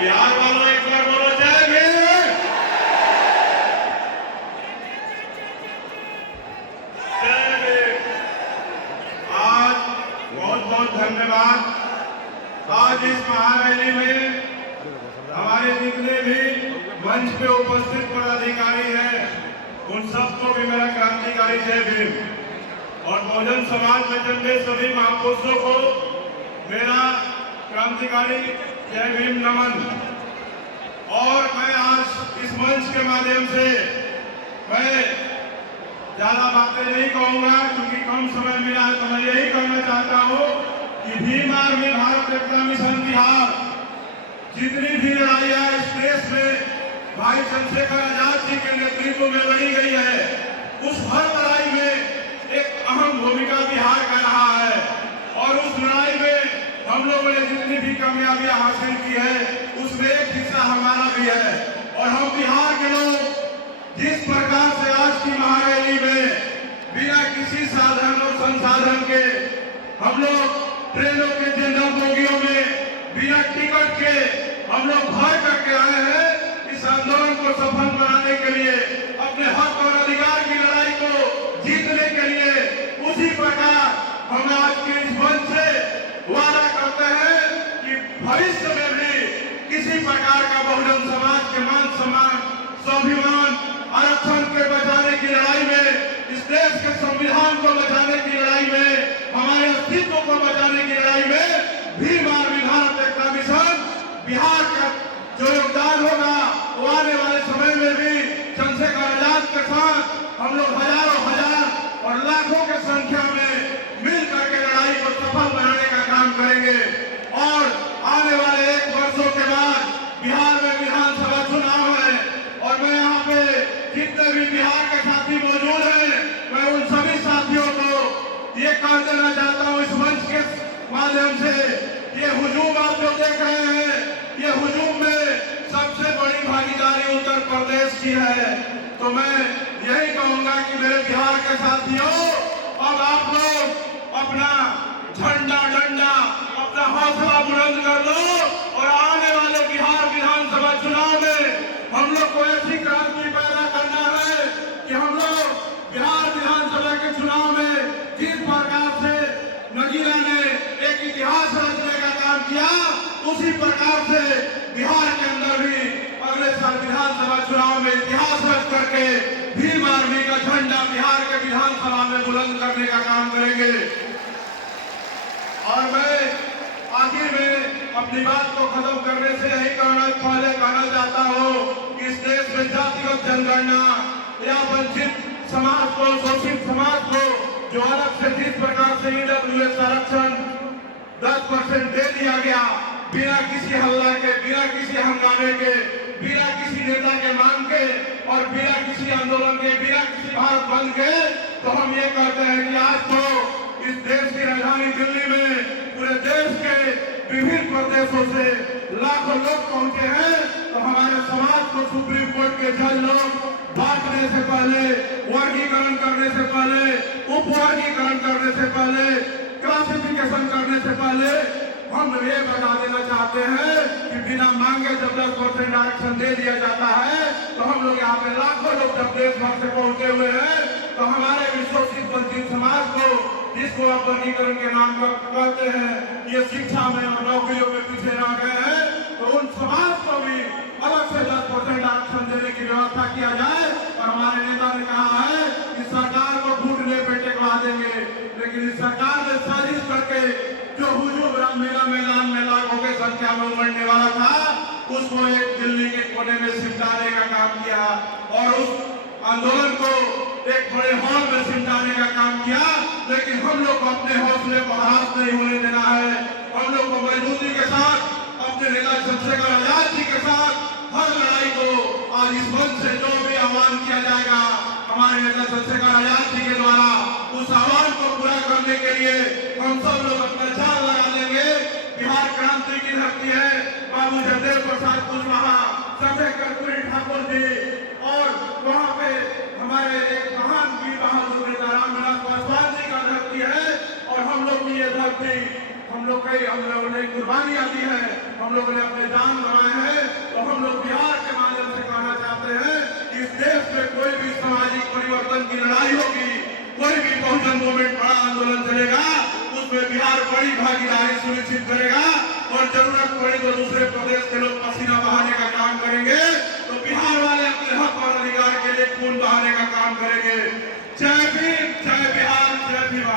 बिहार वालों एक बार बोलो जय भीम। जय भीम। आज बहुत बहुत धन्यवाद। आज इस महारैली में हमारे जितने भी मंच पे उपस्थित पदाधिकारी हैं उन सबको भी मेरा क्रांतिकारी जय भीम और बहुजन समाज में जन्मे सभी महापुरुषों को मेरा क्रांतिकारी जय भीम नमन। और मैं आज इस मंच के माध्यम से मैं ज्यादा बातें नहीं कहूंगा क्योंकि कम समय मिला है, तो मैं यही कहना चाहता हूं कि भीम आर्मी भारत एकता मिशन बिहार जितनी भी लड़ाइयां इस देश में भाई चंद्रशेखर आजाद जी के नेतृत्व में लड़ी गई है, उस हर लड़ाई में एक अहम भूमिका बिहार कर रहा है। और उस लड़ाई में हम लोगों ने जितनी भी कामयाबियां हासिल की है उसमें एक हिस्सा हमारा भी है। और हम बिहार के लोग जिस प्रकार से आज की महारैली में बिना किसी साधन और संसाधन के हम लोग ट्रेनों के जनरल बोगियों में बिना टिकट के हम लोग भर करके आए हैं इस आंदोलन को सफल बनाने के लिए, अपने हक और अधिकार की लड़ाई को जीतने के लिए। उसी प्रकार हम आज के इस मंच से वादा करते हैं कि भविष्य में भी किसी प्रकार का बहुजन समाज के मान सम्मान स्वाभिमान आरक्षण के बचाने की लड़ाई में, इस देश के संविधान को बचाने की लड़ाई में, हमारे अस्तित्व को बचाने की लड़ाई में भीम आर्मी भारत एकता मिशन बिहार का जो योगदान होगा वो आने वाले समय में भी चंद्रशेखर आजाद के साथ हम लोग हजारों हजार और लाखों की संख्या में मिल करके लड़ाई को सफल बनाने का काम करेंगे। और आने वाले 1 वर्षों के बाद बिहार में विधानसभा चुनाव है और मैं यहाँ पे जितने भी बिहार के साथी मौजूद हैं मैं उन सभी साथियों को ये कह देना चाहता हूँ इस मंच के माध्यम से, ये हुजूम आप जो देख रहे हैं ये हुजूम में सबसे बड़ी भागीदारी उत्तर प्रदेश की है। तो मैं यही कहूंगा कि मेरे बिहार के साथियों अब आप लोग अपना झंडा डंडा अपना हौसला बुलंद कर लो और आने वाले बिहार विधानसभा चुनाव में हम लोग को ऐसी क्रांति पैदा करना है कि हम लोग बिहार विधानसभा के चुनाव में जिस प्रकार से नगीना ने एक इतिहास रचने का काम किया उसी प्रकार से बिहार के अंदर भी अगले साल विधानसभा चुनाव में इतिहास रच करके भीम आर्मी का झंडा बिहार के विधानसभा में बुलंद करने का काम करेंगे। और मैं आखिर में अपनी बात को खत्म करने से यही पहले कहना चाहता हूँ कि इस देश में जातिगत जनगणना या वंचित समाज को शोषित समाज को जो अलग से जिस प्रकार से ईडब्ल्यूएस आरक्षण 10% दे दिया गया बिना किसी हल्ला के, बिना किसी हंगामे के, बिना किसी नेता के मांग के और बिना किसी आंदोलन के, बिना किसी भारत बंद के, तो हम ये कहते हैं कि आज तो इस देश की राजधानी दिल्ली में पूरे देश के विभिन्न प्रदेशों से लाखों लोग पहुंचे हैं। तो हमारे समाज को सुप्रीम कोर्ट के जज लोग बांटने से पहले, वर्गीकरण करने से पहले, उपवर्गीकरण करने से पहले, क्लासिफिकेशन करने से पहले हम ये बता देना चाहते हैं कि बिना मांगे जब 10% आरक्षण दे दिया जाता है तो हम लोग यहाँ पे लाखों लोग जब देश भर से पहुंचे हुए हैं तो हमारे विशोषित वंचित समाज को जिसको आप वर्गीकरण के नाम पर कहते हैं ये शिक्षा में और नौकरियों में पीछे रह गए हैं तो उन समाज को भी अलग से 10% आरक्षण देने की व्यवस्था किया जाए। और हमारे नेता ने कहा है कि सरकार को घुटने पे टेकवा देंगे, लेकिन इस सरकार ने साजिश करके जो हुजूम रामलीला मैदान में लाखों की संख्या में उमड़ने वाला था उसको एक दिल्ली के कोने में सिमटाने का काम किया और उस आंदोलन को एक बड़े हॉल में सिमटाने का काम किया। लेकिन हम लोग को अपने हौसले को हरास नहीं होने देना है। हम लोग को मजबूती के साथ अपने नेता चंद्रशेखर आजाद जी के साथ हर लड़ाई को आज इस मंच से जो भी आह्वान किया जाएगा हमारे नेता चंद्रशेखर आजाद जी के द्वारा उस आह्वान को पूरा करने के लिए हम सब लोग अपना जान लगा देंगे। बिहार क्रांति की धरती है, बाबू जगदेव प्रसाद कुशवाहा, चंद्रशेखर कर्पूरी ठाकुर जी और वहाँ पे हमारे एक महान वीर बहादुर नेता रामविलास पासवान जी का धरती है। और हम लोग की ये धरती हम लोगों ने कुर्बानियां दी है, हम लोगों ने अपने जान बनाए हैं मूवमेंट बड़ा आंदोलन चलेगा, उसमें बिहार बड़ी भागीदारी सुनिश्चित करेगा और जरूरत पड़ी तो दूसरे प्रदेश के लोग पसीना बहाने का काम करेंगे तो बिहार वाले अपने हक और अधिकार के लिए खून बहाने का काम करेंगे। जय भीम, जय बिहार, जय भीम।